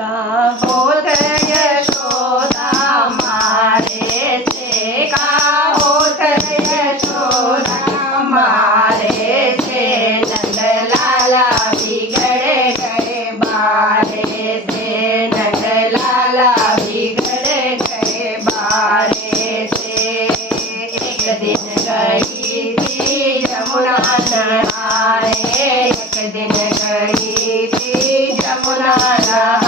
होत यशोदा मारे छे, होत यशोदा मारे छे, नंदलाला बिगड़े गए बारे से, नंदलाला बिगड़े गए बारे से। एक दिन गई थी यमुना नहाए, एक दिन गई थी यमुना नहाए,